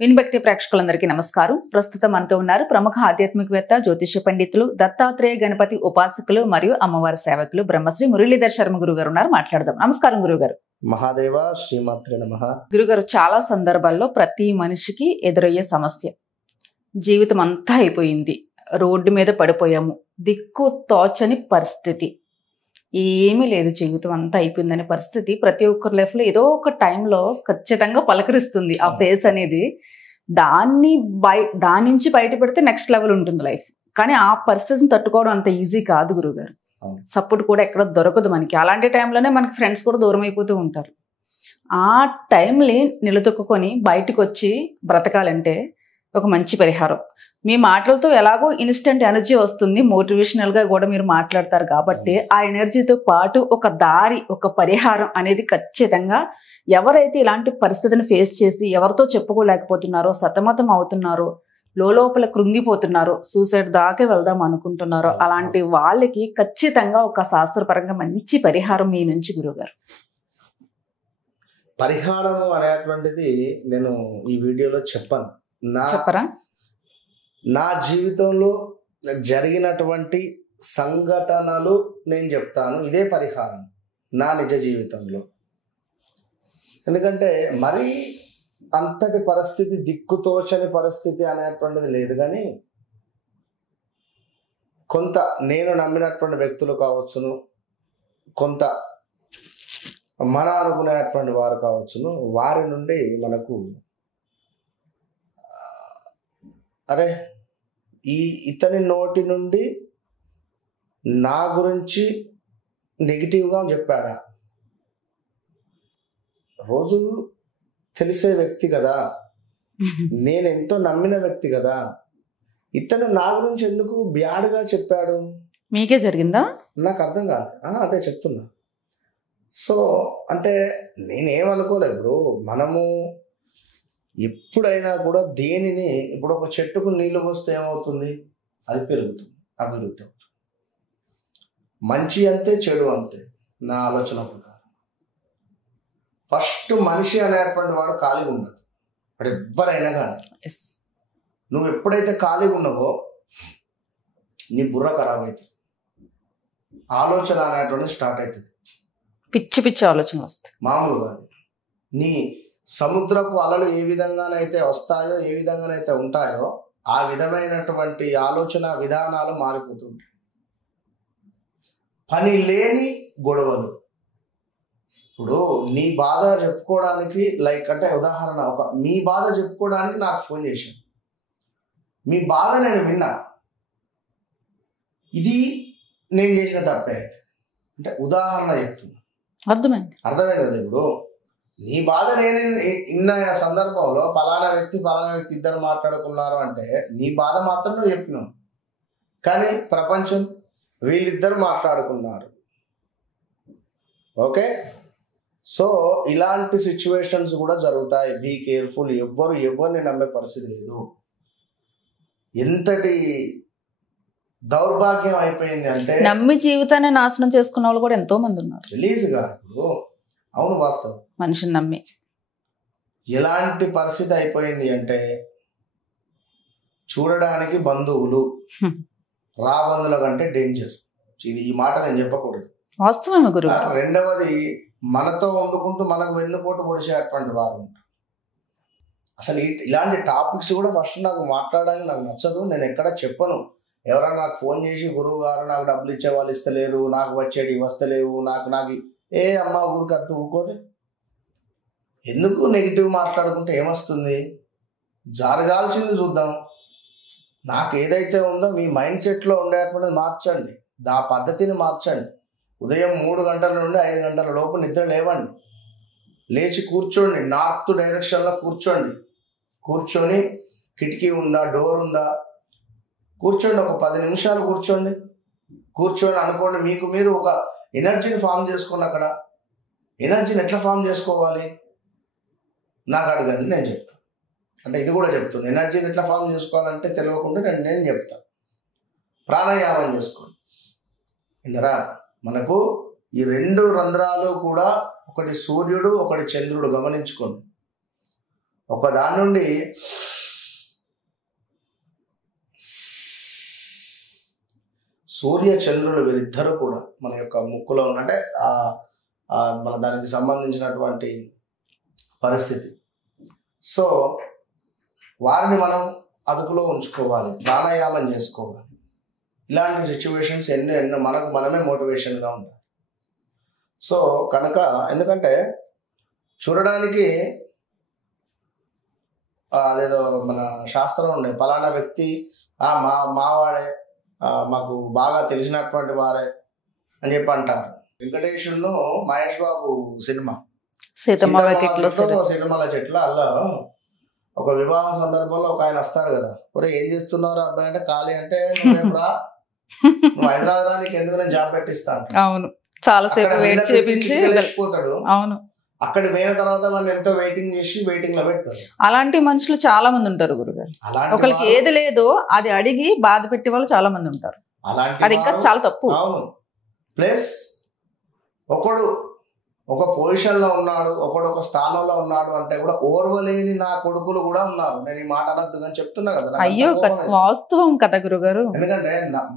విన్భక్తి ప్రేక్షకులందరికీ నమస్కారం. ప్రస్తుతం మనతో ఉన్నారు ప్రముఖ ఆధ్యాత్మికవేత్త, జ్యోతిష పండితులు, దత్తాత్రేయ గణపతి ఉపాసకులు మరియు అమ్మవారి సేవకులు బ్రహ్మశ్రీ మురళీధర్ శర్మ గురువు గారు ఉన్నారు. మాట్లాడదాం. నమస్కారం గురుగారు. మహాదేవ శ్రీమాత్రే నమః. గురుగారు, చాలా సందర్భాల్లో ప్రతి మనిషికి ఎదురయ్యే సమస్య, జీవితం అంతా అయిపోయింది, రోడ్డు మీద పడిపోయాము, దిక్కు తోచని పరిస్థితి, ఏమీ లేదు, జీవితం అంతా అయిపోయిందనే పరిస్థితి ప్రతి ఒక్కరి లైఫ్ లో ఏదో ఒక టైంలో ఖచ్చితంగా పలకరిస్తుంది. ఆ ఫేస్ అనేది దాని నుంచి బయటపడితే నెక్స్ట్ లెవెల్ ఉంటుంది లైఫ్. కానీ ఆ పరిస్థితిని తట్టుకోవడం అంత ఈజీ కాదు గురుగారు. సపోర్ట్ కూడా ఎక్కడ దొరకదు మనకి. అలాంటి టైంలోనే మనకి ఫ్రెండ్స్ కూడా దూరం అయిపోతూ ఉంటారు. ఆ టైంని నిలదొక్కుని బయటకు వచ్చి బ్రతకాలంటే ఒక మంచి పరిహారం. మీ మాటలతో ఎలాగో ఇన్స్టెంట్ ఎనర్జీ వస్తుంది, మోటివేషనల్ గా కూడా మీరు మాట్లాడతారు కాబట్టి ఆ ఎనర్జీతో పాటు ఒక దారి, ఒక పరిహారం అనేది ఖచ్చితంగా ఎవరైతే ఇలాంటి పరిస్థితిని ఫేస్ చేసి ఎవరితో చెప్పుకోలేకపోతున్నారో, సతమతం అవుతున్నారో, లోపల కృంగిపోతున్నారో, సూసైడ్ దాకా వెళ్దాం అనుకుంటున్నారో, అలాంటి వాళ్ళకి ఖచ్చితంగా ఒక శాస్త్రపరంగా మంచి పరిహారం మీ నుంచి గురువుగారు. పరిహారం అనేటువంటిది నేను ఈ వీడియోలో చెప్పను. చెప్పరా? నా జీవితంలో జరిగినటువంటి సంఘటనలు నేను చెప్తాను. ఇదే పరిహారం నా నిజ జీవితంలో. ఎందుకంటే మరీ అంతటి పరిస్థితి, దిక్కుతోచని పరిస్థితి అనేటువంటిది లేదు. కానీ కొంత నేను నమ్మినటువంటి వ్యక్తులు కావచ్చును, కొంత మన అనుకునేటువంటి వారు కావచ్చును, వారి నుండి మనకు అరే ఇతని నోటి నుండి నా గురించి నెగిటివ్గా చెప్పాడా, రోజు తెలిసే వ్యక్తి కదా, నేను ఎంతో నమ్మిన వ్యక్తి కదా, ఇతను నా గురించి ఎందుకు బ్యాడ్గా చెప్పాడు? మీకే జరిగిందా? నాకు అర్థం కాదు. అదే చెప్తున్నా. సో అంటే నేనేమనుకోలేదు. ఇప్పుడు మనము ఎప్పుడైనా కూడా దేనిని, ఇప్పుడు ఒక చెట్టుకు నీళ్లు పోస్తే ఏమవుతుంది? అది పెరుగుతుంది, అభివృద్ధి అవుతుంది. మంచి అంతే, చెడు అంతే. నా ఆలోచన ప్రకారం ఫస్ట్ మనిషి అనేటువంటి వాడు ఖాళీగా ఉండదు. వాడు ఎవ్వరైనా కానీ నువ్వు ఎప్పుడైతే ఖాళీగా ఉన్నావో నీ బుర్ర ఖరాబ్ అవుతుంది, ఆలోచన అనేటువంటిది స్టార్ట్ అవుతుంది, పిచ్చి పిచ్చి ఆలోచన వస్తాయి. మామూలు కాదు. నీ సముద్రపు అలలు ఏ విధంగానైతే వస్తాయో, ఏ విధంగానైతే ఉంటాయో, ఆ విధమైనటువంటి ఆలోచన విధానాలు మారిపోతుంటాయి. పని లేని గొడవలు. ఇప్పుడు నీ బాధ చెప్పుకోవడానికి, లైక్ అంటే ఉదాహరణ, మీ బాధ చెప్పుకోవడానికి నాకు ఫోన్ చేశాను, మీ బాధ నేను విన్నా, ఇది నేను చేసిన తప్పే అయితే అంటే ఉదాహరణ చెప్తున్నా. అర్థమైంది కదా? ఇప్పుడు నీ బాధ నేను ఇన్న సందర్భంలో పలానా వ్యక్తి ఇద్దరు మాట్లాడుకున్నారు అంటే నీ బాధ మాత్రం నువ్వు చెప్పినావు, కానీ ప్రపంచం వీళ్ళిద్దరు మాట్లాడుకున్నారు. ఓకే, సో ఇలాంటి సిచ్యువేషన్స్ కూడా జరుగుతాయి. Be careful. ఎవరిని నమ్మే పరిస్థితి లేదు. ఎంతటి దౌర్భాగ్యం అయిపోయింది అంటే, నమ్మి జీవితాన్ని నాశనం చేసుకున్న వాళ్ళు కూడా ఎంతో మంది ఉన్నారు. రిలీజ్గా ఇప్పుడు అవును, వాస్తవం. మనిషిని నమ్మి ఎలాంటి పరిస్థితి అయిపోయింది అంటే, చూడడానికి బంధువులు రాబంధుల కంటే డేంజర్. ఈ మాట నేను చెప్పకూడదు, వాస్తవమే గురు. రెండవది, మనతో వండుకుంటూ మనకు వెన్నుపోటు పొడిచేటువంటి వారు ఉంటారు. అసలు ఇలాంటి టాపిక్స్ కూడా ఫస్ట్ నాకు మాట్లాడడానికి నాకు నచ్చదు. నేను ఎక్కడ చెప్పను. ఎవరైనా నాకు ఫోన్ చేసి, గురువు గారు నాకు డబ్బులు ఇచ్చే వాళ్ళు ఇస్తలేరు, నాకు వచ్చేటి వస్తలేవు, నాకు ఏ అమ్మ ఊరికి అర్థం ఊరుకోరు. ఎందుకు నెగిటివ్ మాట్లాడుకుంటే ఏమొస్తుంది? జరగాల్సింది చూద్దాం. నాకు ఏదైతే ఉందో మీ మైండ్ సెట్లో ఉండేటువంటిది మార్చండి, ఆ పద్ధతిని మార్చండి. ఉదయం 3 గంటల నుండి 5 గంటల లోపు నిద్ర లేవండి, లేచి కూర్చోండి, నార్త్ డైరెక్షన్లో కూర్చొని కిటికీ ఉందా, డోర్ ఉందా, కూర్చోండి. ఒక 10 నిమిషాలు కూర్చొని అనుకోండి, మీకు మీరు ఒక ఎనర్జీని ఫామ్ చేసుకుని, అక్కడ ఎనర్జీని ఎట్లా ఫామ్ చేసుకోవాలి నాకు అడగండి, నేను చెప్తాను. అంటే ఇది కూడా చెప్తాను. ఎనర్జీని ఎట్లా ఫామ్ చేసుకోవాలంటే తెలియకుండా నేను చెప్తాను. ప్రాణాయామం చేసుకోండి. విన్నరా? మనకు ఈ 2 రంధ్రాలు కూడా, ఒకటి సూర్యుడు, ఒకటి చంద్రుడు. గమనించుకోండి. ఒక దాని నుండి సూర్య చంద్రులు వీరిద్దరూ కూడా మన యొక్క ముక్కులో అంటే మన దానికి సంబంధించినటువంటి పరిస్థితి. సో వారిని మనం అదుపులో ఉంచుకోవాలి, ప్రాణాయామం చేసుకోవాలి. ఇలాంటి సిచ్యువేషన్స్ ఎన్నో మనకు మనమే మోటివేషన్గా ఉండాలి. సో కనుక ఎందుకంటే చూడడానికి అదేదో మన శాస్త్రం ఉండే ఫలానా వ్యక్తి మావాడే, మాకు బాగా తెలిసినటువంటి వారే అని చెప్పి అంటారు. వెంకటేశ్వరును మహేష్ బాబు సినిమా సినిమాల చెట్ల అలా ఒక వివాహ సందర్భంలో ఒక ఆయన వస్తాడు కదా, ఒరే ఏం చేస్తున్నారు అబ్బాయి అంటే ఖాళీ అంటే రా నువ్వు హైదరాబాద్ నీకు ఎందుకు నేను జాబ్ పెట్టిస్తాను. అవును, చాలా సేపు వెయిట్ చేపించి వెళ్ళిపోతాడు. అవును, అక్కడికి పోయిన తర్వాత వాళ్ళు ఎంతో వెయిటింగ్ చేసి వెయిటింగ్ లో పెడతారు. అలాంటి మనుషులు చాలా మంది ఉంటారు గురుగారు. ఒకరికి ఏది లేదో అది అడిగి బాధ పెట్టే వాళ్ళు చాలా మంది ఉంటారు. అది ఇంకా చాలా తప్పు. అవును, ప్లస్ ఒకడు ఒక పొజిషన్ లో ఉన్నాడు, ఒకడు ఒక స్థానంలో ఉన్నాడు అంటే కూడా ఓర్వలేని నా కొడుకులు కూడా ఉన్నారు. నేను ఈ మాట అనద్దు అని చెప్తున్నా కదా. అయ్యో వాస్తవం కదా గురుగారు. ఎందుకంటే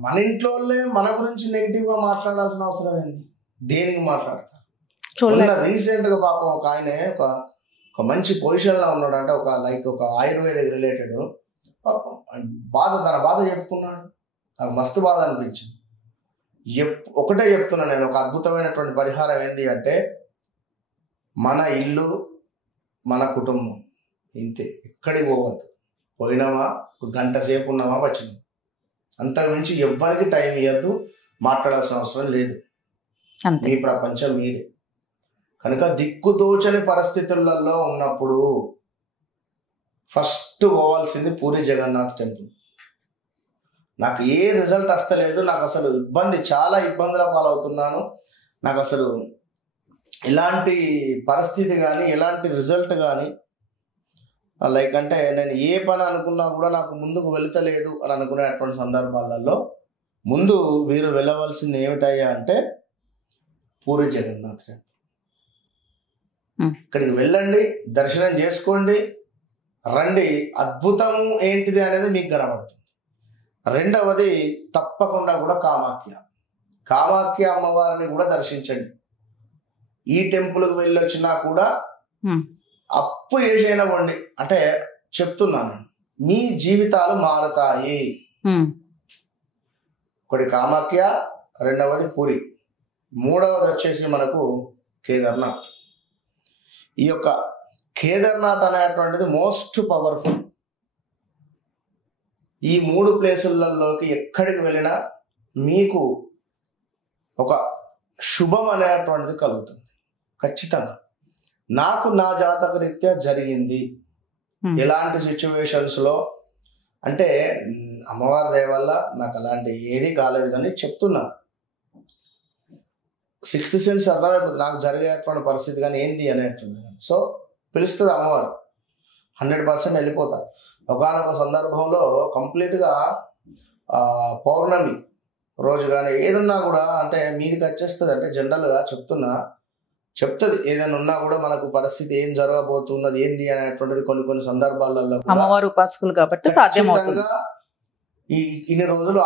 మన ఇంట్లో మన గురించి నెగిటివ్ గా మాట్లాడాల్సిన అవసరం ఏంది? దేనికి మాట్లాడతారు? రీసెంట్ గా పాపం ఒక ఆయన ఒక మంచి పొజిషన్ లో ఉన్నాడు అంటే ఒక ఆయుర్వేదిక్ రిలేటెడ్ తన బాధ చెప్పుకున్నాడు. నాకు మస్తు బాధ అనిపించింది. ఒకటే చెప్తున్నా నేను, ఒక అద్భుతమైనటువంటి పరిహారం ఏంది అంటే మన ఇల్లు మన కుటుంబం ఇంతే, ఎక్కడికి పోవద్దు. పోయినామా ఒక గంట సేపు ఉన్నామా వచ్చినాం, అంతకు మించి ఎవ్వరికి టైం ఇవ్వద్దు, మాట్లాడాల్సిన అవసరం లేదు. మీ ప్రపంచం మీరే. కనుక దిక్కుతోచని పరిస్థితులలో ఉన్నప్పుడు ఫస్ట్ పోవాల్సింది పూరి జగన్నాథ్ టెంపుల్. నాకు ఏ రిజల్ట్ వస్తలేదు, నాకు అసలు చాలా ఇబ్బందుల పాలవుతున్నాను, నాకు అసలు ఎలాంటి పరిస్థితి కానీ ఎలాంటి రిజల్ట్ కానీ లైక్ అంటే నేను ఏ పని అనుకున్నా కూడా నాకు ముందుకు వెళుతలేదు అని అనుకునేటువంటి సందర్భాలలో ముందు వీరు వెళ్ళవలసింది ఏమిటయ్యా అంటే పూరి జగన్నాథ్ టెంపుల్. ఇక్కడికి వెళ్ళండి, దర్శనం చేసుకోండి, రండి. అద్భుతం ఏంటిది అనేది మీకు కనబడుతుంది. రెండవది తప్పకుండా కూడా కామాఖ్య అమ్మవారిని కూడా దర్శించండి. ఈ టెంపుల్కి వెళ్ళి వచ్చినా కూడా అప్పు ఏసైనా వండి అంటే చెప్తున్నాను, మీ జీవితాలు మారుతాయి. ఒకటి కామాఖ్య, రెండవది పూరి, మూడవది వచ్చేసి మనకు కేదార్నాథ్. ఈ యొక్క కేదార్నాథ్ అనేటువంటిది మోస్ట్ పవర్ఫుల్. ఈ 3 ప్లేసులలోకి ఎక్కడికి వెళ్ళినా మీకు ఒక శుభం అనేటువంటిది కలుగుతుంది ఖచ్చితంగా. నాకు నా జాతక రీత్యా జరిగింది. ఎలాంటి సిచ్యువేషన్స్ లో అంటే అమ్మవారి దయ వల్ల నాకు అలాంటి ఏది కాలేదు, కానీ చెప్తున్నా సిక్స్త్ సెన్స్ అర్థమైపోతుంది నాకు జరిగేటువంటి పరిస్థితి కానీ ఏంది అనేటువంటి. సో పిలుస్తుంది అమ్మవారు, 100% వెళ్ళిపోతారు. ఒకనొక సందర్భంలో కంప్లీట్గా పౌర్ణమి రోజు కానీ ఏదన్నా కూడా అంటే మీదికి వచ్చేస్తుంది. అంటే జనరల్గా చెప్తుంది ఏదైనా ఉన్నా కూడా మనకు పరిస్థితి ఏం జరగబోతున్నది ఏంది అనేటువంటిది కొన్ని సందర్భాలలో అమ్మవారు ఉపాసకులు కాబట్టి సాధ్యమవుతుంది. ఇన్ని రోజులు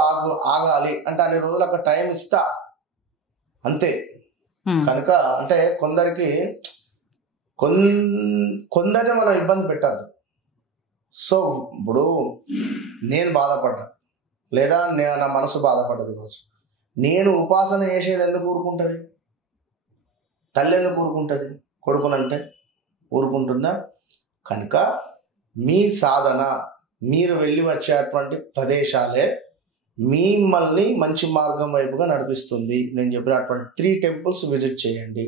ఆగాలి అంటే అన్ని రోజులు అక్కడ టైం ఇస్తా అంతే. కనుక అంటే కొందరిని మనం ఇబ్బంది పెట్టద్దు. సో ఇప్పుడు నేను బాధపడ్డా లేదా నా మనసు బాధపడ్డది కావచ్చు, నేను ఉపాసన చేసేది ఎందుకు ఊరుకుంటుంది? తల్లి ఎందుకు ఊరుకుంటుంది? కొడుకునంటే ఊరుకుంటుందా? కనుక మీ సాధన, మీరు వెళ్ళి వచ్చేటువంటి ప్రదేశాలే మిమ్మల్ని మంచి మార్గం వైపుగా నడిపిస్తుంది. నేను చెప్పినటువంటి 3 టెంపుల్స్ విజిట్ చేయండి.